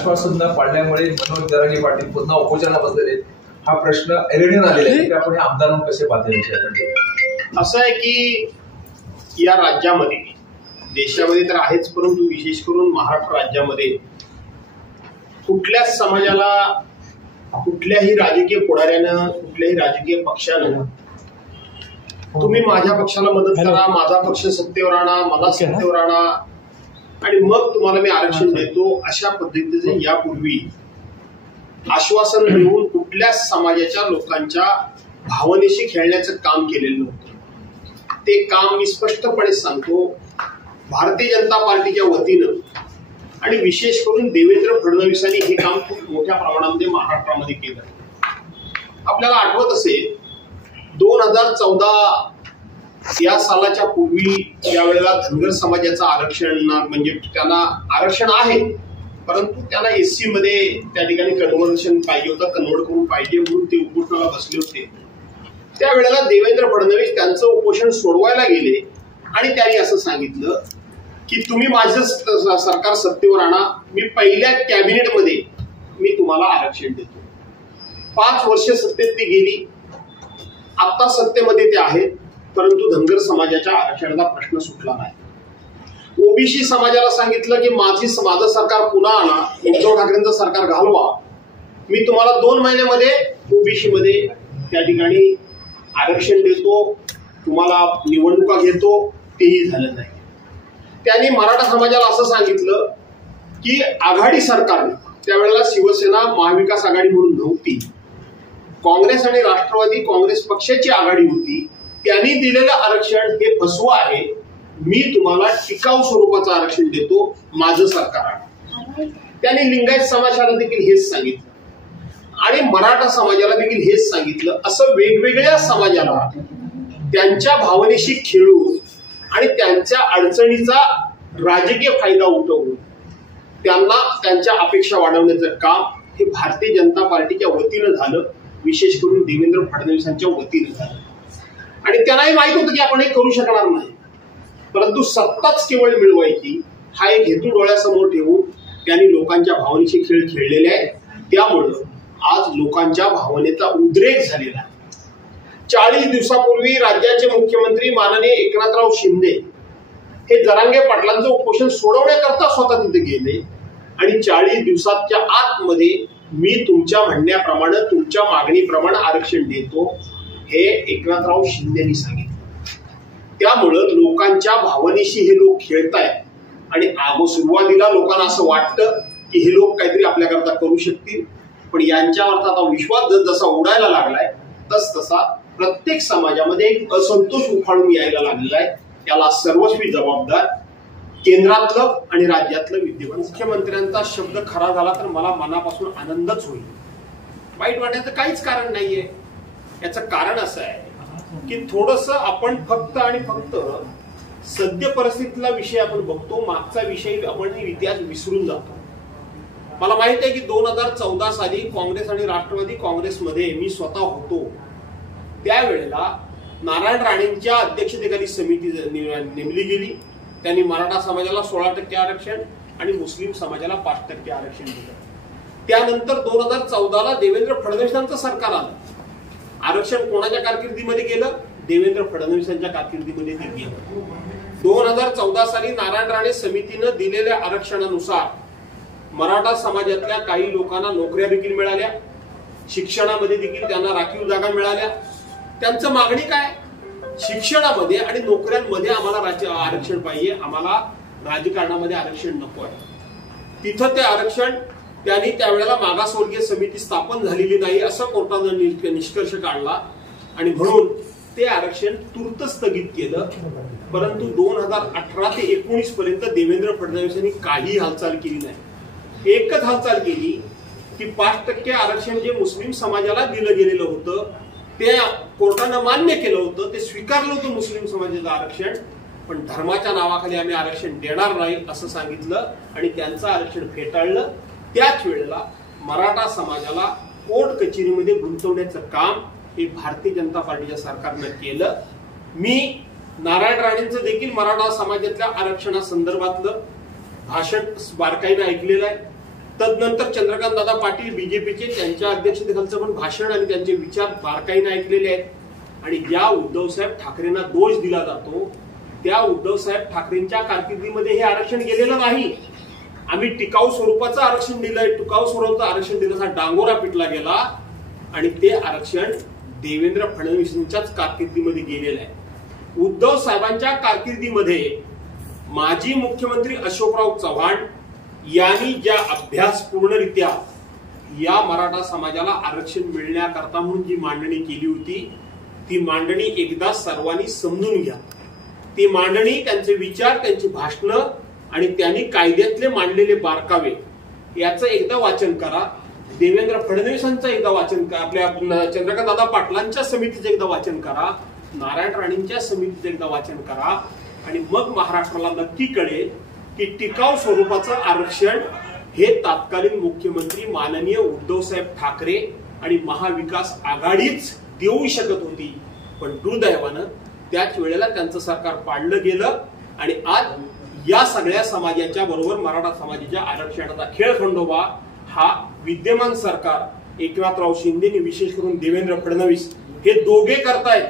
आश्वासन न पाळल्यामुळे मनोज जरांगे पाटील पुन्हा उपोषणाला बसलेले, हा प्रश्न ऐरणीवर आलेला आहे की आपण हे आमदारांना कसे पाहता? असं आहे की या राज्यामध्ये, देशामध्ये तर आहेच, परंतु विशेष करून महाराष्ट्र राज्यामध्ये कुठल्याच समाजाला, कुठल्याही राजकीय पुढाऱ्यानं, कुठल्याही राजकीय पक्षानं तुम्ही माझ्या पक्षाला मदत करा, माझा पक्ष सत्तेवर आणा, मला सत्तेवर आणा आणि मग तुम्हाला मी आरक्षण देतो, अशा पद्धतीचे यापूर्वी आश्वासन देऊन कुठल्याच समाजाच्या लोकांच्या भावनेशी खेळण्याचं काम केलेलं नव्हतं. ते काम मी स्पष्टपणे सांगतो, भारतीय जनता पार्टीच्या वतीनं आणि विशेष करून देवेंद्र फडणवीसांनी हे काम खूप मोठ्या प्रमाणामध्ये महाराष्ट्रामध्ये केलं. आपल्याला आठवत असेल 2014 या सालाच्या पूर्वी ज्या वेळेला धनगर समाजाचं आरक्षण, म्हणजे त्यांना आरक्षण आहे परंतु त्यांना एससी मध्ये त्या ठिकाणी कन्व्हर्शन पाहिजे होतं, कन्व्हर्ट करून पाहिजे म्हणून ते उपोषणाला बसले होते. त्यावेळेला देवेंद्र फडणवीस त्यांचं उपोषण सोडवायला गेले आणि त्यांनी असं सांगितलं की तुम्ही माझं सरकार सत्तेवर आणा, मी पहिल्या कॅबिनेटमध्ये मी तुम्हाला आरक्षण देतो. 5 वर्ष सत्तेत ती गेली, आता सत्तेमध्ये ते आहेत, परंतु धनगर समाजाच्या आरक्षणाचा प्रश्न सुटला नाही. ओबीसी समाजाला सांगितलं की माझं सरकार पुन्हा आणा, उद्धव ठाकरेंचं सरकार घालवा, मी तुम्हाला 2 महिन्यामध्ये ओबीसी मध्ये त्या ठिकाणी आरक्षण देतो, तुम्हाला निवडणुका घेतो. तेही झालं नाही. त्यांनी मराठा समाजाला असं सांगितलं की आघाडी सरकारने, त्यावेळेला शिवसेना महाविकास आघाडी म्हणून नव्हती, काँग्रेस आणि राष्ट्रवादी काँग्रेस पक्षाची आघाडी होती, त्यांनी दिलेलं आरक्षण हे फसवं आहे, मी तुम्हाला टिकाऊ स्वरूपाचं आरक्षण देतो, माझं सरकार आहे. त्यांनी लिंगायत समाजाला देखील हेच सांगितलं आणि मराठा समाजाला देखील हेच सांगितलं. असं वेगवेगळ्या समाजाला त्यांच्या भावनेशी खेळून आणि त्यांच्या अडचणीचा राजकीय फायदा उठवून त्यांना त्यांच्या अपेक्षा वाढवण्याचं काम हे भारतीय जनता पार्टीच्या वतीनं झालं, विशेष करून देवेंद्र फडणवीसांच्या वतीनं झालं. आणि त्यांनाही माहित होतं की आपण हे करू शकणार नाही, परंतु सत्ताच केवळ मिळवायची हा एक हेतू डोळ्यासमोर ठेवून त्यांनी लोकांच्या भावनेशी खेळ खेळलेले आहेत. त्यामुळं आज लोकांच्या भावनेचा उद्रेक झालेला आहे. 40 दिवसापूर्वी राज्याचे मुख्यमंत्री माननीय एकनाथराव शिंदे हे जरांगे पाटलांचं उपोषण सोडवण्याकरता स्वतः तिथे गेले आणि 40 दिवसाच्या आतमध्ये मी तुमच्या म्हणण्याप्रमाणे, तुमच्या मागणीप्रमाणे आरक्षण देतो, हे एकनाथराव शिंदेनी सांगितलं. त्यामुळं लोकांच्या भावनेशी हे लोक खेळतायत आणि सुरुवातीला लोकांना असं वाटतं की हे लोक काहीतरी आपल्याकरता करू शकतील, पण यांच्यावरचा आता विश्वास जसा उडायला लागलाय तसा प्रत्येक समाजामध्ये एक असंतोष उफाळून यायला लागलेला आहे. याला सर्वस्वी जबाबदार केंद्रातलं आणि राज्यातलं विद्यमान मुख्यमंत्र्यांचा शब्द खरा झाला तर मला मनापासून आनंदच होईल. वाईट वाटायचं काहीच कारण नाहीये. याचं कारण असं आहे की थोडंसं आपण फक्त आणि फक्त सद्य परिस्थितीतला विषय आपण बघतो, मागचा विषय आपण इतिहास विसरून जातो. मला माहित आहे की 2014 साली काँग्रेस आणि राष्ट्रवादी काँग्रेसमध्ये मी स्वतः होतो. त्यावेळेला नारायण राणेंच्या अध्यक्षतेखाली समिती नेमली गेली. त्यांनी मराठा समाजाला 16% आरक्षण आणि मुस्लिम समाजाला 5% आरक्षण दिलं. त्यानंतर 2014ला देवेंद्र फडणवीसांचं सरकार आलं. आरक्षण कोणाच्या कारकिर्दीमध्ये गेलं? देवेंद्र फडणवीसांच्या कारकिर्दीमध्ये ते गेलं. 2014 साली नारायण राणे समितीनं दिलेल्या आरक्षणानुसार मराठा समाजातल्या काही लोकांना नोकऱ्या देखील मिळाल्या, शिक्षणामध्ये देखील त्यांना राखीव जागा मिळाल्या. त्यांचं मागणी काय? शिक्षणामध्ये आणि नोकऱ्यांमध्ये आम्हाला आरक्षण पाहिजे, आम्हाला राजकारणामध्ये आरक्षण नको आहे. तिथं ते आरक्षण त्यांनी त्यावेळेला मागासवर्गीय समिती स्थापन झालेली नाही असं कोर्टानं निष्कर्ष काढला आणि म्हणून ते आरक्षण तूर्त स्थगित केलं. परंतु 2018 ते 19 पर्यंत देवेंद्र फडणवीसांनी काही हालचाल केली नाही. एकच हालचाल केली की 5% आरक्षण जे मुस्लिम समाजाला दिलं गेलेलं होतं ते कोर्टानं मान्य केलं होतं, ते स्वीकारलं होतं मुस्लिम समाजाचं आरक्षण, पण धर्माच्या नावाखाली आम्ही आरक्षण देणार नाही असं सांगितलं आणि त्यांचं आरक्षण फेटाळलं. त्याच वेळेला मराठा समाजाला कोर्ट कचेरीमध्ये गुंतवण्याचं काम हे भारतीय जनता पार्टीच्या सरकारनं केलं. मी नारायण राणेंचं देखील मराठा समाजातल्या आरक्षणासंदर्भातलं भाषण बारकाईनं ऐकलेलं आहे. तदनंतर चंद्रकांत दादा पाटील बीजेपीचे त्यांच्या अध्यक्षतेखालचं पण भाषण आणि त्यांचे विचार बारकाईने ऐकलेले आहेत। आणि ज्या उद्धव साहेब ठाकरेंना दोष दिला जातो त्या उद्धव साहेब ठाकरेंच्या कारकिर्दीमध्ये हे आरक्षण गेलेलं नाही। आम्ही टिकाऊ स्वरूपाचं आरक्षण दिलंय, टिकाऊ स्वरूपाचं आरक्षण दिलं, डांगोरा पिटला गेला आणि ते आरक्षण देवेंद्र फडणवीसांच्याच कारकिर्दीमध्ये गेलेलं आहे। उद्धव साहेबांच्या कारकिर्दीमध्ये माजी मुख्यमंत्री अशोकराव चव्हाण यांनी ज्या अभ्यासपूर्णरित्या या मराठा समाजाला आरक्षण मिळण्याकरता म्हणून जी मांडणी केली होती ती मांडणी एकदा सर्वांनी समजून घ्या। ती मांडणी, त्यांचे विचार, त्यांची भाषणं आणि त्यांनी कायद्यातले मांडलेले बारकावे याचं एकदा वाचन करा। देवेंद्र फडणवीसांचं एकदा वाचन करा, आपल्या चंद्रकांत दादा पाटलांच्या समितीचं एकदा वाचन करा, नारायण राणेंच्या समितीचं एकदा वाचन करा आणि मग महाराष्ट्राला नक्की कळेल की टिकाऊ स्वरूपाचं आरक्षण हे तात्कालीन मुख्यमंत्री माननीय उद्धव साहेब ठाकरे आणि महाविकास आघाडीच देऊ शकत होती। पण दुर्दैवानं त्याच वेळेला त्यांचं सरकार पाडलं गेलं आणि आज या सगळ्या समाजाच्या बरोबर मराठा समाजाच्या आरक्षणाचा खेळखंडोबा हा विद्यमान सरकार एकनाथराव शिंदे आणि विशेष करून देवेंद्र फडणवीस हे दोघे करतायत।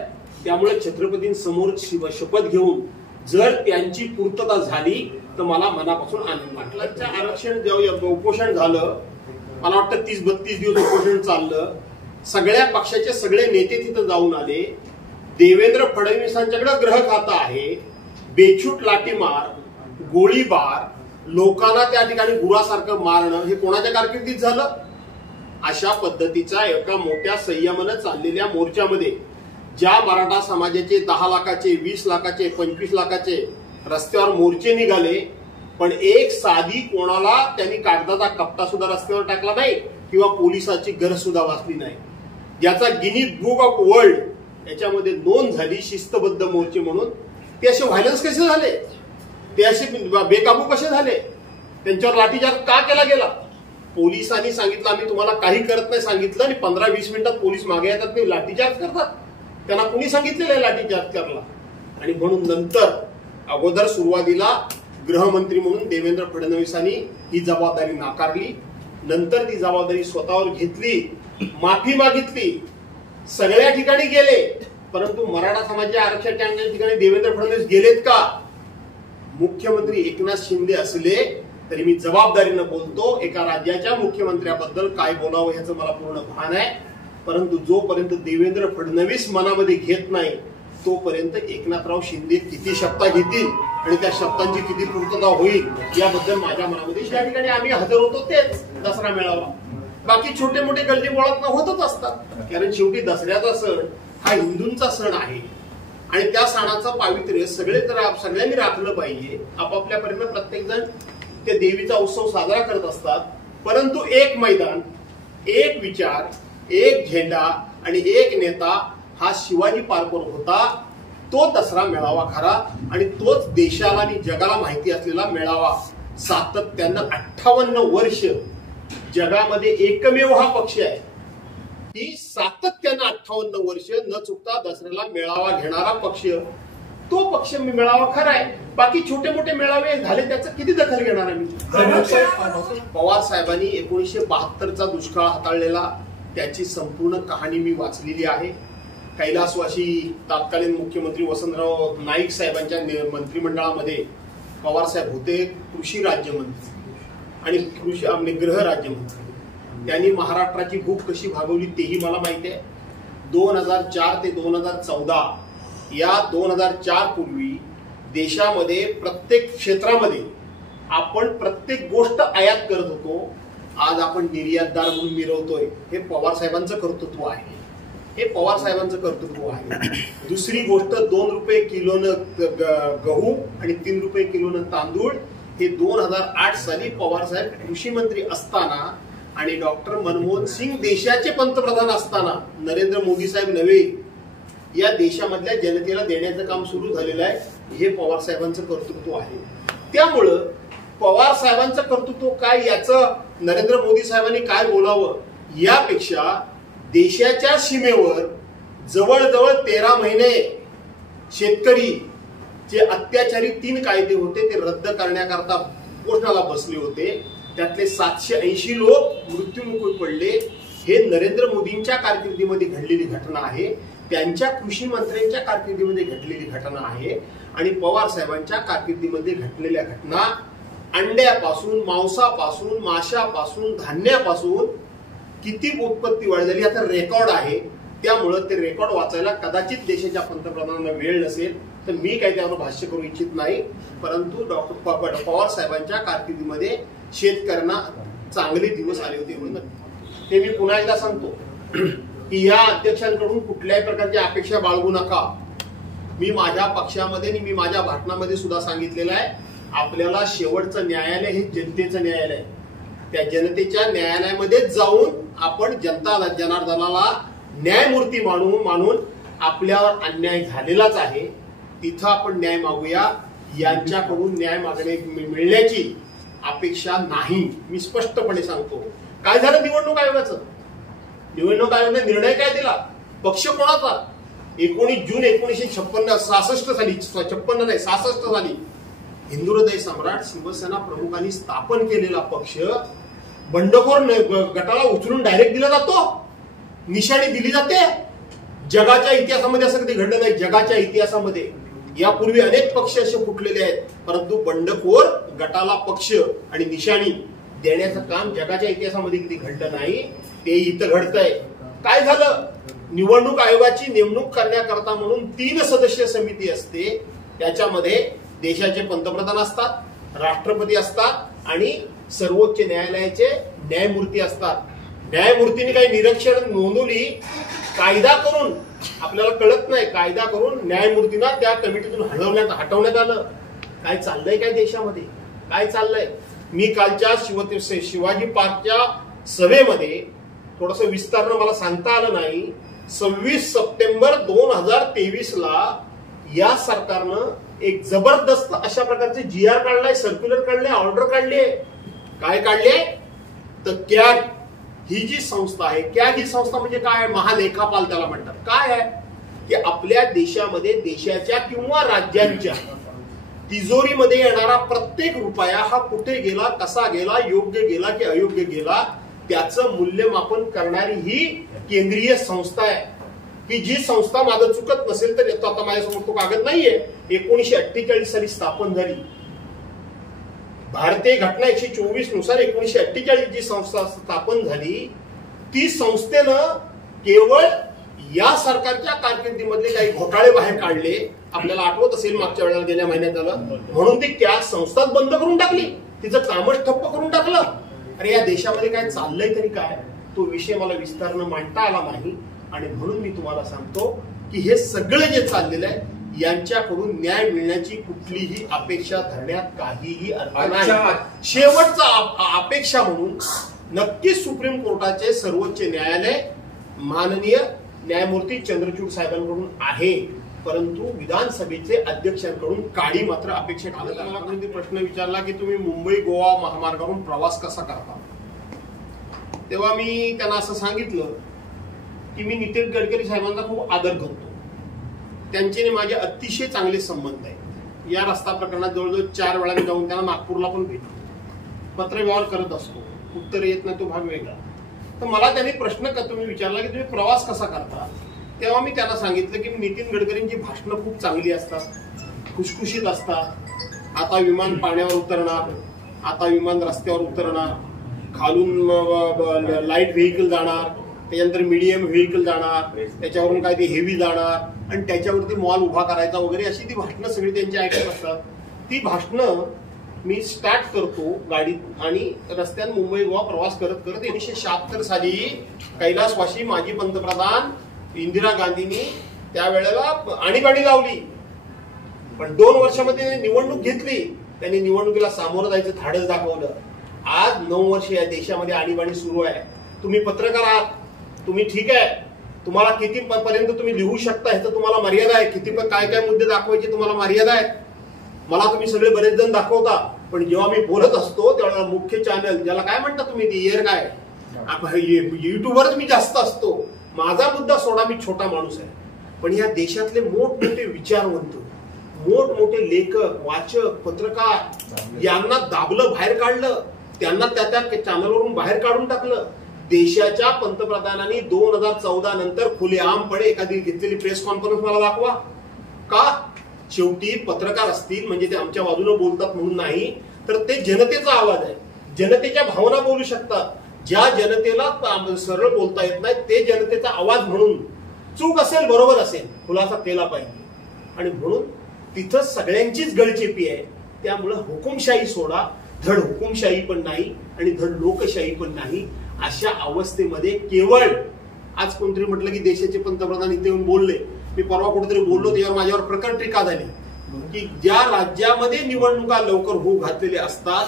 त्यामुळे छत्रपतींसमोर शपथ घेऊन जर त्यांची पूर्तता झाली तर मला मनापासून आनंद वाटला। आरक्षण जेव्हा उपोषण झालं, मला वाटतं 30-32 दिवस उपोषण चाललं, सगळ्या पक्षाचे सगळे नेते तिथं जाऊन आले। देवेंद्र फडणवीसांच्याकडे ग्रह खाता आहे, बेछूट लाठीमार, गोळीबार, लोकांना त्या ठिकाणी गुरासारखं मारणं हे कोणाच्या कारकिर्दीत झालं? अशा पद्धतीचा एका मोठ्या संयमानं चाललेल्या मोर्चामध्ये ज्या मराठा समाजाचे 10 लाखाचे, 20 लाखाचे, 25 लाखाचे रस्त्यावर मोर्चे निघाले, पण एक साधी कोणाला त्यांनी कागदाचा कप्पा सुद्धा रस्त्यावर टाकला नाही किंवा पोलिसाची गरज सुद्धा वाचली नाही। ज्याचा गिनीज बुक ऑफ वर्ल्ड याच्यामध्ये नोंद झाली शिस्तबद्ध मोर्चे म्हणून। ते असे व्हायलन्स कसे झाले, ते असे बेकाबू कसे झाले, त्यांच्यावर लाठीचार्ज का केला गेला? पोलिसांनी सांगितलं आम्ही तुम्हाला काही करत नाही सांगितलं आणि 15-20 मिनिटात पोलीस मागे येतात, ते लाठीचार्ज करतात। त्यांना कुणी सांगितलेलं आहे लाठीचार्ज करला? आणि म्हणून नंतर अगोदर सुरुवातीला गृहमंत्री म्हणून देवेंद्र फडणवीसांनी ही जबाबदारी नाकारली, नंतर ती जबाबदारी स्वतःवर घेतली, माफी मागितली, सगळ्या ठिकाणी गेले, परंतु मराठा समाजाच्या आरक्षणाच्या ठिकाणी देवेंद्र फडणवीस गेलेत का? मुख्यमंत्री एकनाथ शिंदे असले तरी मी जबाबदारीनं बोलतो, एका राज्याच्या मुख्यमंत्र्याबद्दल काय बोलावं ह्याचं मला पूर्ण भान आहे, परंतु जोपर्यंत देवेंद्र फडणवीस मनामध्ये घेत नाही तोपर्यंत एकनाथराव शिंदे किती शब्द घेतील आणि त्या शब्दांची किती पूर्तता होईल याबद्दल माझ्या मनामध्ये त्या ठिकाणी आम्ही हजर होतो तेच दसरा मेळावा। बाकी छोटे मोठे गलती बोळात होतच असतात, कारण शेवटी दसऱ्याचा सण हा हिंदूंचा सण आहे आणि त्या सणाचं पावित्र्य सगळ्यांनी राखलं पाहिजे। आपापल्यापर्यंत प्रत्येक जण त्या देवीचा उत्सव साजरा करत असतात, परंतु एक मैदान, एक विचार, एक झेंडा आणि एक नेता हा शिवाजी पार्कवर होता। तो दसरा मेळावा खरा आणि तोच देशाला आणि जगाला माहिती असलेला मेळावा। सातत्यानं 58 वर्ष जगामध्ये एकमेव हा पक्ष आहे की सातत्यानं 58 वर्ष न चुकता दसऱ्याला मेळावा घेणारा पक्ष, तो पक्ष मेळावा खरा आहे। बाकी छोटे मोठे मेळावे झाले त्याचं किती दखल घेणार आम्ही? पवार साहेबांनी 1972चा दुष्काळ हाताळलेला त्याची संपूर्ण कहाणी मी वाचलेली आहे। कैलासवासी तत्कालीन मुख्यमंत्री वसंतराव नाईक साहेबांच्या मंत्रिमंडळामध्ये पवार साहेब होते कृषी राज्यमंत्री आणि गृह राज्यमंत्री। त्यांनी महाराष्ट्राची भूक कशी भागवली तेही मला माहिती आहे। 2004 ते 2014 या 2004 पूर्वी देशामध्ये प्रत्येक क्षेत्रामध्ये आपण प्रत्येक गोष्ट आयात करत होतो, आज आपण निर्यातदार म्हणून मिरवतोय। हे पवार साहेबांचं कर्तृत्व आहे, हे पवार साहेबांचं कर्तृत्व आहे। दुसरी गोष्ट 2 रुपये किलोनं गहू आणि 3 रुपये किलोनं तांदूळ हे 2008 साली पवार साहेब कृषी मंत्री असताना आणि डॉक्टर मनमोहन सिंग देशाचे पंतप्रधान असताना, नरेंद्र मोदी साहेब नव्हे, या देशामधल्या जनतेला देण्याचं काम सुरू झालेलं आहे। हे पवार साहेबांचं कर्तृत्व आहे। त्यामुळं पवार साहेबांचं कर्तृत्व काय याचं नरेंद्र मोदी साहेबांनी काय बोलावं यापेक्षा देशाच्या सीमेवर जवळजवळ 13 महिने शेतकरी जे अत्याचारी 3 कायदे होते ते रद्द करण्याकरता उपोषणाला बसले होते। त्यातले 780 लोक मृत्युमुखी पडले. हे नरेंद्र मोदींच्या कारकिर्दीमध्ये घडलेली घटना आहे, त्यांच्या कृषी मंत्र्यांच्या कारकिर्दीमध्ये घडलेली घटना आहे. आणि पवार साहेबांच्या कारकिर्दीमध्ये घडलेल्या घटना अंड्यापासून, मांसापासून, माशापासून, धान्यापासून किती उत्पत्ती वाढ झाली आता रेकॉर्ड आहे. त्यामुळं ते रेकॉर्ड वाचायला कदाचित देशाच्या पंतप्रधानांना वेळ नसेल, तर मी काही त्यावर भाष्य करू इच्छित नाही. परंतु डॉक्टर पवार साहेबांच्या कारकिर्दीमध्ये शेतकऱ्यांना चांगले दिवस आले होते म्हणून ते मी पुन्हा एकदा सांगतो की या अध्यक्षांकडून कुठल्याही प्रकारची अपेक्षा बाळगू नका. मी माझ्या पक्षामध्ये आणि मी माझ्या भाषणामध्ये सुद्धा सांगितलेलं आहे, आपल्याला शेवटचं न्यायालय हे जनतेचं न्यायालय आहे. त्या जनतेच्या न्यायालयामध्ये जाऊन आपण जनता जनार्दनाला न्यायमूर्ती मानून आपल्यावर अन्याय झालेलाच आहे तिथं आपण न्याय मागूया. यांच्याकडून न्याय मिळण्याची अपेक्षा नाही, मी स्पष्टपणे सांगतो. काय झालं निवडणूक आयोगाचं? निवडणूक आयोगाने निर्णय काय दिला? पक्ष कोणाचा? 19 जून 1966 साली हिंदुहृदय सम्राट शिवसेना प्रमुखांनी स्थापन केलेला पक्ष बंडखोर गटाला उचलून डायरेक्ट दिला जातो, निशाणी दिली जाते. जगाच्या इतिहासामध्ये असं कधी घडलं नाही. जगाच्या इतिहासामध्ये यापूर्वी अनेक पक्ष असे फुटलेले आहेत, परंतु बंडखोर गटाला पक्ष आणि निशाणी देण्याचं काम जगाच्या इतिहासामध्ये कधी घडलं नाही. ते इथं घडतंय. काय झालं? निवडणूक आयोगाची नेमणूक करण्याकरता म्हणून 3 सदस्य समिती असते. त्याच्यामध्ये देशाचे पंतप्रधान असतात, राष्ट्रपती असतात आणि सर्वोच्च न्यायालयाचे न्यायमूर्ती असतात. न्यायमूर्तीने काही निरीक्षण नोंदवली, कायदा करून आपल्याला कळत नाही, कायदा करून न्यायमूर्तींना त्या कमिटीतून हटवण्यात आलं. काय चाललंय काय देशामध्ये? काय चाललंय? मी कालच्या शिवाजी पार्कच्या सभेमध्ये थोडस विस्तारानं मला सांगता आलं नाही. 26 सप्टेंबर 2023 ला या सरकारनं एक जबरदस्त अशा प्रकारचे GR काढलाय, सर्क्युलर काढले, ऑर्डर काढले. काय काढले? तर कॅग ही जी संस्था आहे, कॅग ही संस्था म्हणजे काय? महालेखापाल त्याला म्हणतात. काय आहे की आपल्या देशामध्ये देशाच्या किंवा राज्यांच्या तिजोरीमध्ये येणारा प्रत्येक रुपया हा कुठे गेला, कसा गेला, योग्य गेला की अयोग्य गेला, त्याचं मूल्यमापन करणारी ही केंद्रीय संस्था आहे. की जी संस्था माझं चुकत नसेल तर आता माझ्यासमोर तो कागद नाहीये, 1948 साली स्थापन झाली. भारतीय घटना 124 नुसार 1948 जी संस्था स्थापन झाली, ती संस्थेनं केवळ या सरकारच्या कारकिर्दीमधले काही घोटाळे बाहेर काढले. आपल्याला आठवत असेल मागच्या वेळेला गेल्या महिन्यात झालं, म्हणून ती त्या संस्थाच बंद करून टाकली, तिचं कामच ठप्प करून टाकलं. अरे या देशामध्ये काय चाललंय तरी काय? तो विषय मला विस्तारानं मांडता आला नाही. आणि म्हणून मी तुम्हाला सांगतो की हे सगळं जे चाललेलं आहे यांच्याकडून न्याय मिळण्याची कुठलीही अपेक्षा धरण्यात काहीही अर्थ नाही. शेवटचा अपेक्षा म्हणून नक्कीच सुप्रीम कोर्टाचे सर्वोच्च न्यायालय माननीय न्यायमूर्ती चंद्रचूड साहेबांकडून आहे, परंतु विधानसभेचे अध्यक्षांकडून काळी मात्र अपेक्षा ठेवत आहे. मला प्रश्न विचारला की तुम्ही मुंबई गोवा महामार्गावरून प्रवास कसा करता, तेव्हा मी त्यांना असं सांगितलं की मी नितीन गडकरी साहेबांचा खूप आदर करतो, त्यांचे माझे अतिशय चांगले संबंध आहेत. या रस्ता प्रकरणात जवळजवळ 4 वेळा मी जाऊन त्यांना नागपूरला पण भेटतो, पत्रव्यवहार करत असतो. उत्तर येत नाही तो भाग वेगळा. तर मला त्यांनी प्रश्न तुम्ही विचारला की तुम्ही प्रवास कसा करता, तेव्हा मी त्यांना सांगितलं की नितीन गडकरींची भाषणं खूप चांगली असतात, खुशखुशीत असतात. आता विमान पाण्यावर उतरणार, आता विमान रस्त्यावर उतरणार, खालून लाईट व्हेकल जाणार, त्याच्यानंतर मीडियम व्हेकल जाणार, त्याच्यावरून काय ते हेवी जाणार आणि त्याच्यावरती मॉल उभा करायचा वगैरे, अशी ती भाषणं सगळी त्यांची ऐकत असतात. ती भाषणं मी स्टार्ट करतो गाडीत आणि रस्त्यात मुंबई गोवा प्रवास करत करत 1976 साली कैलासवासी माजी पंतप्रधान इंदिरा गांधींनी त्यावेळेला आणीबाणी लावली, पण 2 वर्षामध्ये निवडणूक घेतली. त्यांनी निवडणुकीला सामोरं जायचं धाडस दाखवलं. आज 9 वर्ष या देशामध्ये आणीबाणी सुरू आहे. तुम्ही पत्रकार आहात, तुम्ही ठीक आहे, तुम्हाला किती पर्यंत तुम्ही लिहू शकता ह्याचं तुम्हाला मर्यादा आहे, किती काय काय मुद्दे दाखवायचे तुम्हाला मर्यादा आहे. मला तुम्ही सगळे बरेच जण दाखवता, पण जेव्हा मी बोलत असतो तेव्हा मुख्य चॅनल ज्याला काय म्हणता तुम्ही, एअर काय युट्यूबवरच मी जास्त असतो. माझा मुद्दा सोडा, मी छोटा माणूस आहे, पण या देशातले मोठमोठे विचारवंत, मोठमोठे लेखक, वाचक, पत्रकार यांना दाबलं, बाहेर काढलं. त्यांना त्या चॅनलवरून बाहेर काढून टाकलं. देशाच्या पंतप्रधानांनी 2014 नंतर खुलेआमपणे एखादी घेतलेली प्रेस कॉन्फरन्स मला दाखवा. का? शेवटी पत्रकार असतील म्हणजे ते आमच्या बाजूने बोलतात म्हणून नाही, तर ते जनतेचा आवाज आहे, जनतेच्या भावना बोलू शकतात. ज्या जनतेला सरळ बोलता येत नाही ते जनतेचा आवाज म्हणून चूक असेल बरोबर असेल खुलासा केला पाहिजे. आणि म्हणून तिथं सगळ्यांचीच गळचेपी आहे. त्यामुळे हुकुमशाही सोडा, धड हुकुमशाही पण नाही आणि धड लोकशाही पण नाही. अशा अवस्थेमध्ये केवळ आज कोणतरी म्हटलं की देशाचे पंतप्रधान इथे येऊन बोलले, मी परवा कुठेतरी बोललो त्याच्यावर माझ्यावर प्रकट टीका झाली की ज्या राज्यामध्ये निवडणुका लवकर होऊ घातलेल्या असतात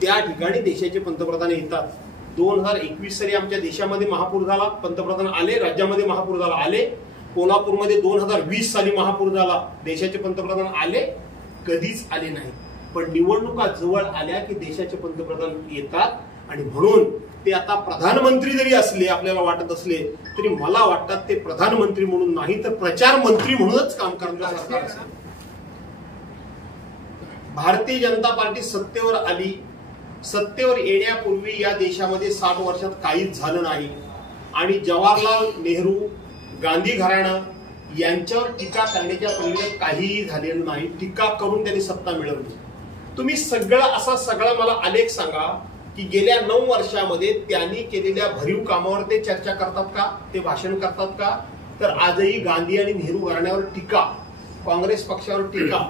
त्या ठिकाणी देशाचे पंतप्रधान येतात. 2021 साली आमच्या देशामध्ये महापूर झाला, पंतप्रधान आले, राज्यामध्ये महापूर झाला आले. कोल्हापूरमध्ये 2020 साली महापूर झाला, देशाचे पंतप्रधान आले, कधीच आले नाही. पण निवडणुका जवळ आल्या की देशाचे पंतप्रधान येतात. आणि म्हणून ते आता प्रधानमंत्री जरी असले आपल्याला वाटत असले तरी मला वाटतं ते प्रधानमंत्री म्हणून नाही तर प्रचार मंत्री म्हणूनच काम करणार सरकार असेल. भारतीय जनता पार्टी सत्तेवर आली. सत्तेवर येण्यापूर्वी या देशामध्ये 60 वर्षात काहीच झालं नाही. आणि जवाहरलाल नेहरू, गांधी घराणं यांच्यावर टीका करण्याच्या पलीकडे काहीही झालेलं नाही. टीका करून त्यांनी सत्ता मिळवली. तुम्ही सगळा मला आलेख सांगा की गेल्या 9 वर्षामध्ये त्यांनी केलेल्या भरीव कामावर ते चर्चा करतात का, ते भाषण करतात का? तर आजही गांधी आणि नेहरू घराण्यावर टीका, काँग्रेस पक्षावर टीका,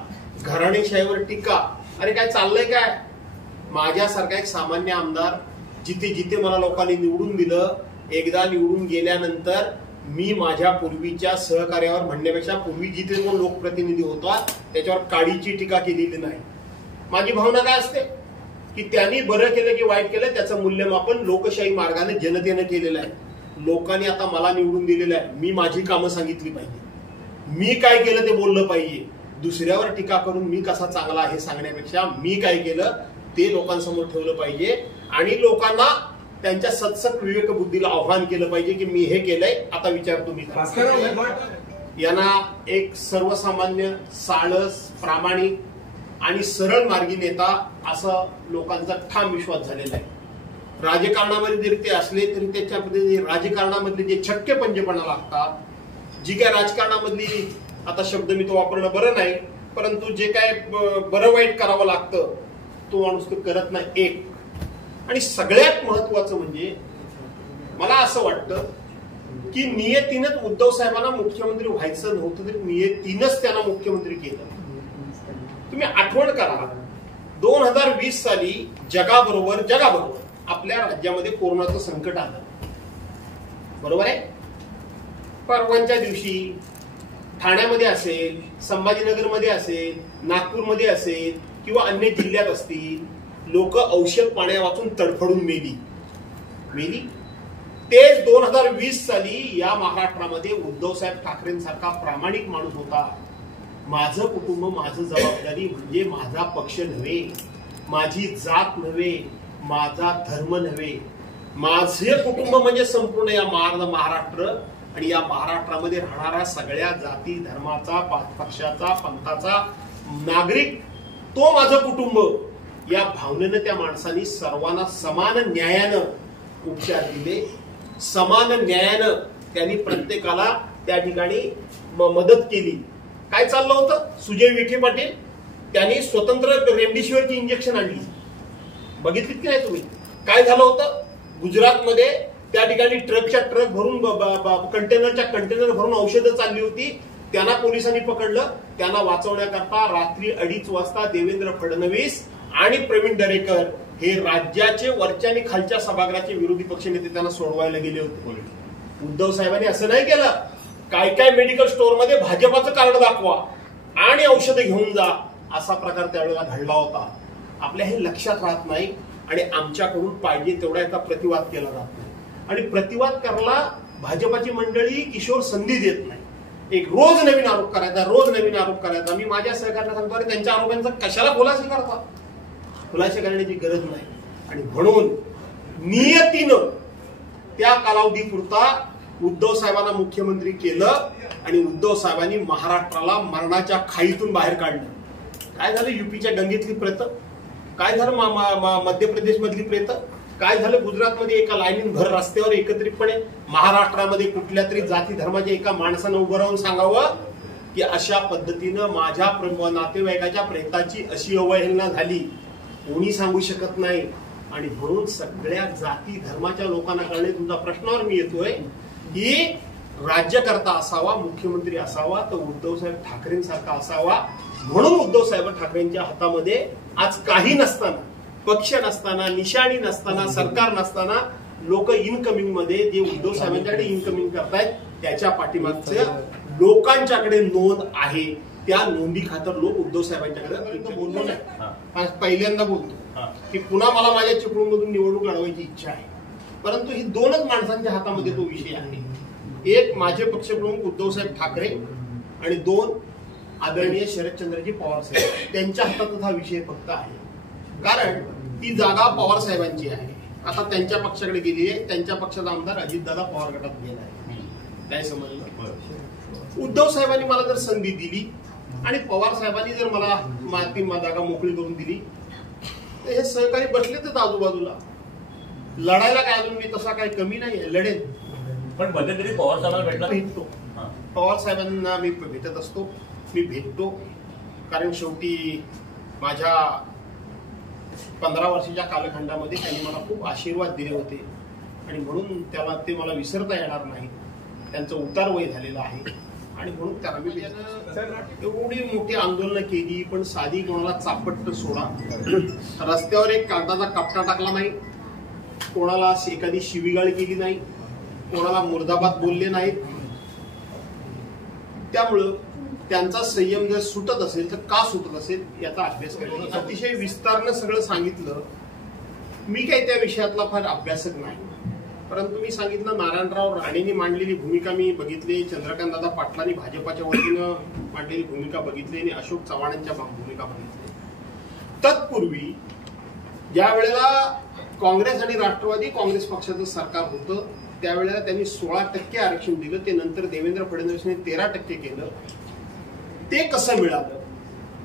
घराणेशाहीवर टीका. अरे काय चाललंय काय? माझ्यासारखा एक सामान्य आमदार जिथे जिथे मला लोकांनी निवडून दिलं, एकदा निवडून गेल्यानंतर मी माझ्या पूर्वीच्या सहकार्यावर म्हणण्यापेक्षा पूर्वी जिथे कोण लोकप्रतिनिधी होता त्याच्यावर काडीची टीका केलेली नाही. माझी भावना काय असते की त्यांनी बरं केलं की वाईट केलं त्याचं मूल्यमापन लोकशाही मार्गाने जनतेनं केलेलं आहे. लोकांनी आता मला निवडून दिलेलं आहे, मी माझी कामं सांगितली पाहिजे, मी काय केलं ते बोललं पाहिजे. दुसऱ्यावर टीका करून मी कसा चांगला आहे सांगण्यापेक्षा मी काय केलं ते लोकांसमोर ठेवलं पाहिजे. आणि लोकांना त्यांच्या सत्सक विवेक बुद्धीला आव्हान केलं पाहिजे की मी हे केलंय, आता विचार तुम्ही. यांना एक सर्वसामान्य, साळस, प्रामाणिक आणि सरळ मार्गी नेता असा लोकांचा ठाम विश्वास झालेला आहे. राजकारणामध्ये जरी ते असले तरी त्याच्यामध्ये राजकारणामधले जे छक्के पंजेपणा लागतात, जी काय राजकारणामधली, आता शब्द मी तो वापरणं बरं नाही, परंतु जे काय बरं वाईट करावं लागतं तो माणूस तो करत नाही. एक आणि सगळ्यात महत्वाचं म्हणजे मला असं वाटतं की नियतीनंच उद्धव साहेबांना मुख्यमंत्री व्हायचं नव्हतं तरी नियतीनंच त्यांना मुख्यमंत्री केलं. तुम्ही आठवण करा 2020 साली जगाबरोबर आपल्या राज्यामध्ये कोरोनाचं संकट आलं, बरोबर आहे. परवाच्या दिवशी ठाण्यामध्ये असेल, संभाजीनगरमध्ये असेल, नागपूरमध्ये असेल किंवा अन्य जिल्ह्यात असतील, लोक औषध पाण्या वाचून तडफडून मेली. तेच 2020 साली या महाराष्ट्रामध्ये उद्धव साहेब ठाकरेंसारखा प्रामाणिक माणूस होता. माझं कुटुंब, माझं जबाबदारी म्हणजे माझा पक्ष नव्हे, माझी जात नव्हे, माझा धर्म नव्हे, माझे कुटुंब म्हणजे संपूर्ण या महाराष्ट्र आणि या महाराष्ट्रामध्ये राहणाऱ्या सगळ्या जाती धर्माचा, पक्षाचा, पंथाचा नागरिक, तो माझं कुटुंब. या भावनेनं त्या माणसांनी सर्वांना समान न्यायानं उपचार दिले, समान न्यायानं त्यांनी प्रत्येकाला त्या ठिकाणी मदत केली. काय चाललं होतं? सुजय विखे पाटील त्यांनी स्वतंत्र रेमडेसिवीरची इंजेक्शन आणली, बघितलीत की नाही तुम्ही? काय झालं होतं गुजरातमध्ये? त्या ठिकाणी ट्रक भरून कंटेनर भरून औषधं चालली होती. त्यांना पोलिसांनी पकडलं. त्यांना वाचवण्याकरता रात्री 2:30 वाजता देवेंद्र फडणवीस आणि प्रवीण दरेकर हे राज्याचे वरच्या आणि खालच्या सभागृहाचे विरोधी पक्षनेते त्यांना सोडवायला गेले होते. उद्धव साहेबांनी असं नाही केलं. काय मेडिकल स्टोअरमध्ये भाजपाचं कार्ड दाखवा आणि औषधं घेऊन जा असा प्रकार त्यावेळेला घडला होता. आपल्या हे लक्षात राहत नाही आणि आमच्याकडून पाहिजे तेवढा याचा प्रतिवाद केला जात नाही. आणि प्रतिवाद करायला भाजपाची मंडळी किशोर संधी देत नाही. एक रोज नवीन आरोप करायचा. मी माझ्या सहकार्याला सांगतो अरे त्यांच्या आरोपांचा कशाला खुलासा करता? खुलासा करण्याची गरज नाही. आणि म्हणून नियतीनं त्या कालावधीपुरता उद्धव साहेबांना मुख्यमंत्री केलं आणि उद्धव साहेबांनी महाराष्ट्राला मरणाच्या खाईतून बाहेर काढलं. काय झालं? युपीच्या गंगेतली प्रत काय झालं मध्य प्रदेश मधली प्रेत, काय झालं गुजरातमध्ये एका लाईनीन भर रस्त्यावर एकत्रितपणे, महाराष्ट्रामध्ये कुठल्या तरी जाती धर्माच्या एका माणसानं उभं राहून सांगावं की अशा पद्धतीनं माझ्या नातेवाईकाच्या प्रेताची अशी अवहेलना झाली, कोणी सांगू शकत नाही. आणि म्हणून सगळ्या जाती धर्माच्या लोकांना कळणे, तुमच्या प्रश्नावर मी येतोय की राज्यकर्ता असावा, मुख्यमंत्री असावा तर उद्धव साहेब ठाकरेंसारखा असावा. म्हणून उद्धव साहेब ठाकरेंच्या हातामध्ये आज काही नसताना, पक्ष नसताना, निशाणी नसताना, सरकार नसताना लोक इनकमिंग मध्ये जे उद्धव साहेबांच्याकडे इनकमिंग करतायत त्याच्या पाठीमागच्या लोकांच्याकडे नोंद आहे. त्या नोंदी खातर लोक उद्धव साहेबांच्याकडे बोललो नाही. पहिल्यांदा बोलतो की पुन्हा मला माझ्या चिपळूणमधून निवडणूक लढवायची इच्छा आहे, परंतु ही दोनच माणसांच्या हातामध्ये तो विषय आहे. एक माझे पक्षप्रमुख उद्धव साहेब ठाकरे आणि दोन आदरणीय शरदचंद्रजी पवार साहेब, त्यांच्या हातातच हा विषय फक्त आहे. कारण ती जागा पवार साहेबांची आहे. आता त्यांच्या पक्षाकडे गेली आहे, त्यांच्या पक्षाचा आमदार अजितदादा पवार गटात गेला आहे. काय समजलं? उद्धव साहेबांनी मला जर संधी दिली आणि पवार साहेबांनी जर मला ती जागा मोकळी करून दिली तर हे सहकारी बसलेच आजूबाजूला, लढायला काय अजून मी तसा काय कमी नाही, लढेल. पण मध्यंतरी पवार साहेबांना भेटतो, पवार साहेबांना मी भेटत असतो, मी भेटतो. कारण शेवटी माझ्या 15 वर्षाच्या कालखंडामध्ये त्यांनी मला खूप आशीर्वाद दिले होते आणि म्हणून ते मला विसरता येणार नाही. त्यांचं उतार वय झालेलं आहे आणि म्हणून त्याला मी एवढी मोठी आंदोलनं केली, पण साधी कोणाला चापट सोडा, रस्त्यावर एक कागदाचा कपटा टाकला नाही, कोणाला एखादी शिवीगाळ केली नाही, कोणाला मुर्दाबाद बोलले नाहीत. त्यामुळं त्यांचा संयम जर सुटत असेल तर का सुटत असेल याचा अभ्यास करायचा. अतिशय विस्तारानं सगळं सांगितलं. मी काही त्या विषयातला फार अभ्यासक नाही, परंतु मी सांगितलं नारायणराव राणेंनी मांडलेली भूमिका मी बघितली, चंद्रकांतदादा पाटलांनी भाजपाच्या वतीनं मांडलेली भूमिका बघितली आणि अशोक चव्हाणांच्या भूमिका बघितली. तत्पूर्वी ज्या वेळेला काँग्रेस आणि राष्ट्रवादी काँग्रेस पक्षाचं सरकार होतं त्यावेळेला त्यांनी 16% आरक्षण दिलं, ते नंतर देवेंद्र फडणवीसने 13% केलं. ते कसं मिळालं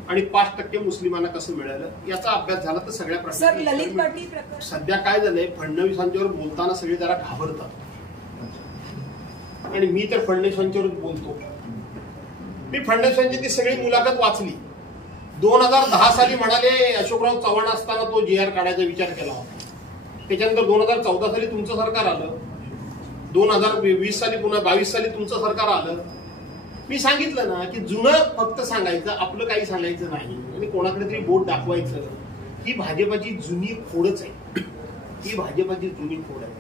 आणि 5% मुस्लिमांना कसं मिळालं याचा अभ्यास झाला तर सगळ्या प्रश्न. सध्या काय झालंय, फडणवीसांच्यावर बोलताना सगळे जरा घाबरतात आणि मी तर फडणवीसांच्यावर बोलतो. मी फडणवीसांची ती सगळी मुलाखत वाचली. 2010 साली म्हणाले अशोकराव चव्हाण असताना तो GR काढायचा विचार केला होता. त्याच्यानंतर 2014 साली तुमचं सरकार आलं, 2020 साली पुन्हा 22 साली तुमचं सरकार आलं. मी सांगितलं ना की जुनं फक्त सांगायचं, आपलं काही सांगायचं नाही आणि कोणाकडे तरी बोट दाखवायचं. ही भाजपाची जुनी खोडच आहे, ही भाजपाची जुनी खोड आहे.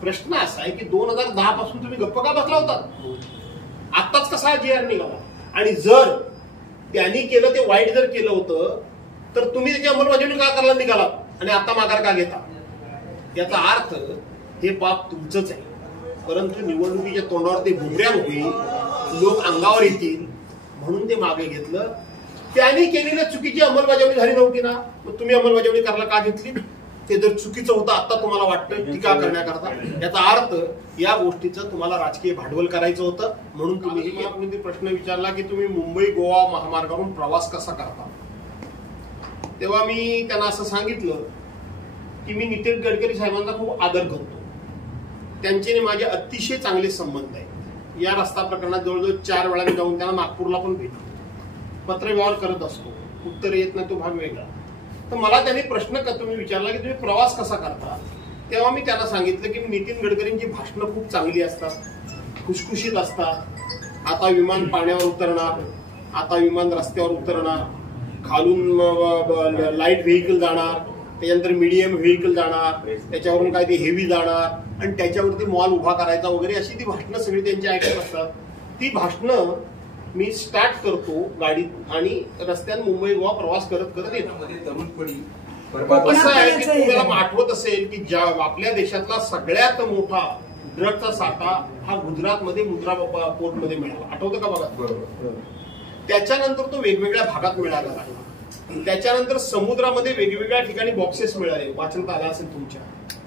प्रश्न असा आहे की 2010 पासून तुम्ही गप्प का बसला होतात? आत्ताच कसा GR निघाला? आणि जर त्यांनी केलं ते वाईट जर केलं होतं तर तुम्ही त्याची अंमलबजावणी का करायला निघालात आणि आता माघार का घेता? याचा अर्थ हे पाप तुमचंच आहे. परंतु निवडणुकीच्या तोंडावर ते बुमऱ्यांग होईल, लोक अंगावर येतील म्हणून ते मागे घेतलं. त्यांनी केलेल्या चुकीची अंमलबजावणी झाली नव्हती ना, मग तुम्ही अंमलबजावणी करायला का घेतली? ते जर चुकीचं होतं आता तुम्हाला वाटतं टीका करण्याकरता, याचा अर्थ या गोष्टीचं तुम्हाला राजकीय भांडवल करायचं होतं. म्हणून तुम्ही प्रश्न विचारला की तुम्ही मुंबई गोवा महामार्गावरून प्रवास कसा करता, तेव्हा मी त्यांना असं सांगितलं की मी नितीन गडकरी साहेबांचा खूप आदर करतो, त्यांचे माझे अतिशय चांगले संबंध आहेत. या रस्ता प्रकरणात जवळजवळ 4 वेळा मी जाऊन त्यांना नागपूरला पण भेटतो, पत्रव्यवहार करत असतो. उत्तर येत नाही तो भाग वेगळा. तर मला त्यांनी प्रश्न तुम्ही विचारला की तुम्ही प्रवास कसा करता, तेव्हा मी त्यांना सांगितलं की नितीन गडकरींची भाषणं खूप चांगली असतात, खुशखुशीत असतात. आता विमान पाण्यावर उतरणार, आता विमान रस्त्यावर उतरणार, खालून लाईट व्हेकल जाणार, त्याच्यानंतर मीडियम व्हेकल जाणार, त्याच्यावरून काय ते हेवी जाणार आणि त्याच्यावरती मॉल उभा करायचा वगैरे, अशी ती भाषणं सगळी त्यांची ऐकत असतात. ती भाषणं मी स्टार्ट करतो गाडीत आणि रस्त्यात मुंबई गोवा प्रवास करत करत येतो. असं आहे की तुम्हाला आठवत असेल की ज्या आपल्या देशातला सगळ्यात मोठा ड्रगचा साठा हा गुजरातमध्ये मुंद्रा पोर्टमध्ये मिळाला, आठवतं का बघा? त्याच्यानंतर तो वेगवेगळ्या भागात मिळाला आहे. त्याच्यानंतर समुद्रामध्ये वेगवेगळ्या ठिकाणी बॉक्सेस मिळाले, वाचनात आला असेल तुमच्या,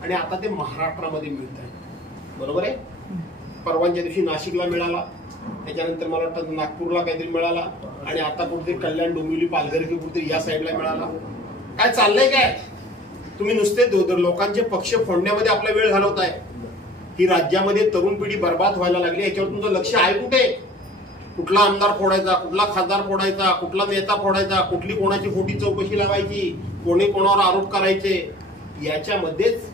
आणि आता ते महाराष्ट्रामध्ये मिळत आहे. बरोबर आहे? परवाच्या दिवशी नाशिकला मिळाला, त्याच्यानंतर मला वाटतं नागपूरला काहीतरी मिळाला आणि आता कुठेतरी कल्याण डोंबिवली पालघर की कुठेतरी या साईडला मिळाला. काय चाललंय काय? तुम्ही नुसते लोकांचे पक्ष फोडण्यामध्ये आपला वेळ घालवताय. ही राज्यामध्ये तरुण पिढी बर्बाद व्हायला लागली. याच्यावर तुमचं लक्ष आहे कुठे? कुठला आमदार फोडायचा, कुठला खासदार फोडायचा, कुठला नेता फोडायचा, कुठली कोणाची खोटी चौकशी लावायची, कोणी कोणावर आरोप करायचे, याच्यामध्येच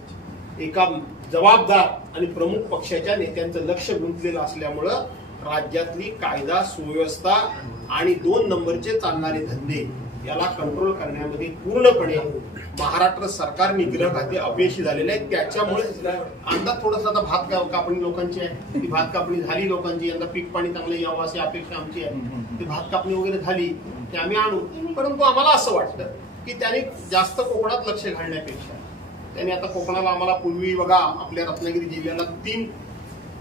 एका जबाबदार आणि प्रमुख पक्षाच्या नेत्यांचं लक्ष गुंतलेलं असल्यामुळं राज्यातली कायदा सुव्यवस्था आणि 2 नंबरचे चालणारे धंदे याला कंट्रोल करण्यामध्ये पूर्णपणे महाराष्ट्र सरकार निग्रह खाते अपयशी झालेले आहे. त्याच्यामुळे अंदाज थोडासा आता भात कापणी लोकांची आहे, ती भात कापणी झाली लोकांची. यंदा पीक पाणी चांगलं यावं अशी अपेक्षा आमची आहे. ती भात कापणी वगैरे झाली ते आम्ही आणू. परंतु आम्हाला असं वाटतं की त्यांनी जास्त कोकणात लक्ष घालण्यापेक्षा त्यांनी आता कोकणाला आम्हाला पूर्वी बघा आपल्या रत्नागिरी जिल्ह्याला 3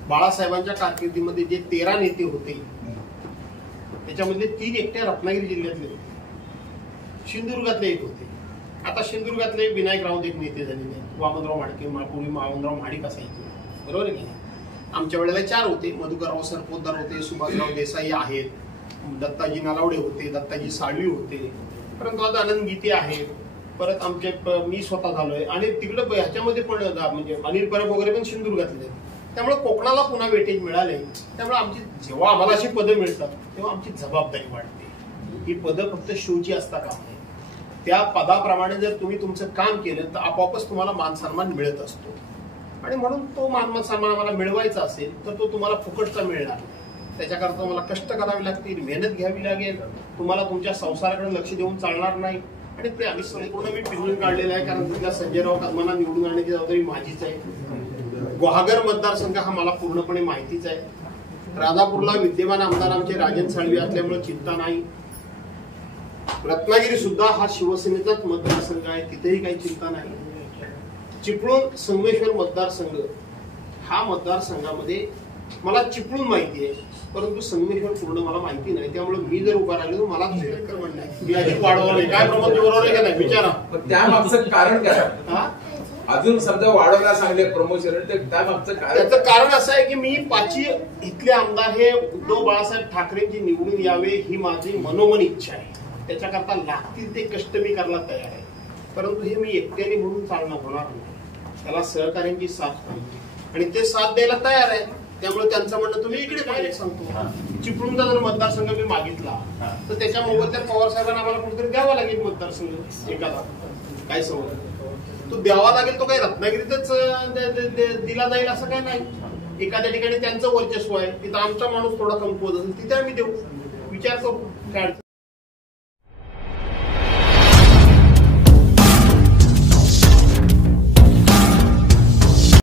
बाळासाहेबांच्या कारकिर्दीमध्ये जे 13 नेते होते त्याच्यामध्ये 3 एकट्या रत्नागिरी जिल्ह्यातले होते, सिंधुदुर्गातले 1 होते. आता सिंधुदुर्गातले विनायक राऊत एक नेते झालेले आहेत, वामनराव म्हाडके, पूर्वी वामनराव म्हाडिक असायचे, बरोबर आहे की नाही. आमच्या वेळेला 4 होते, मधुकरराव सरपोतदार होते, सुभाषराव देसाई आहेत, दत्ताजी नलावडे होते, दत्ताजी साळवी होते, परंतु आता आनंद गीते आहेत, परत आमचे मी स्वतः झालोय. आणि तिकडं ह्याच्यामध्ये पण म्हणजे अनिल परब वगैरे पण सिंधुदुर्गातले. त्यामुळे कोकणाला पुन्हा वेटेज मिळाले. त्यामुळे आमची जेव्हा आम्हाला अशी पदं मिळतात तेव्हा आमची जबाबदारी वाढते. ही पदं फक्त शोची असता कामा नये. त्या पदाप्रमाणे जर तुम्ही तुमचं काम केलं तर आपोआपच तुम्हाला मान सन्मान मिळत असतो. आणि म्हणून तो मान सन्मान आम्हाला मिळवायचा असेल तर तो तुम्हाला फुकटचा मिळणार. त्याच्याकरता तुम्हाला कष्ट करावे लागतील, मेहनत घ्यावी लागेल. तुम्हाला तुमच्या संसाराकडे लक्ष देऊन चालणार नाही. आणि ते आम्ही संपूर्ण मी पिंजून काढलेला आहे, कारण तिथल्या संजयराव कदमांना निवडून आणण्याची जबाबदारी माझीच आहे. गुहागर मतदारसंघ हा मला पूर्णपणे माहितीच आहे. राजापूरला विद्यमान आमदार आमचे राजन साळवी असल्यामुळे चिंता नाही. रत्नागिरी सुद्धा हा शिवसेनेचाच मतदारसंघ आहे, तिथेही काही चिंता नाही. चिपळूण संगमेश्वर मतदारसंघ हा मतदारसंघामध्ये मला चिपळूण माहिती आहे, परंतु संगमेश्वर पूर्ण मला माहिती नाही. त्यामुळे मी जर उभा राहिलो तर मला मी अधिक वाढवावे काय प्रमाण बरोबर आहे का नाही विचारा. त्यामागचं कारण काय? अजून समजा वाढवला सांगले प्रमोशन, त्यामागचं त्याचं कारण असं आहे की मी 5 इथले आमदार हे उद्धव बाळासाहेब ठाकरेंची निवडून यावे ही माझी मनोमन इच्छा आहे. त्याच्याकरता लागतील ते कष्ट मी करायला तयार आहे. परंतु हे मी एकट्याने म्हणून चालणं होणार नाही. त्याला सहकार्यांची साथ पाहिजे आणि ते साथ द्यायला तयार आहे. त्यामुळे त्यांचं म्हणणं तुम्ही इकडे पाहिजे सांगतो. चिपळूणचा जर मतदारसंघ मी मागितला तर त्याच्या मोबदल्यात पवार साहेबांना आम्हाला कुठेतरी द्यावा लागेल मतदारसंघ एखादा काय सवय तो द्यावा लागेल. तो काही रत्नागिरीतच दिला जाईल असं काय नाही. एखाद्या ठिकाणी त्यांचं वर्चस्व आहे, तिथं आमचा माणूस थोडा कमकुवत असेल तिथे आम्ही देऊ, विचार करू काय.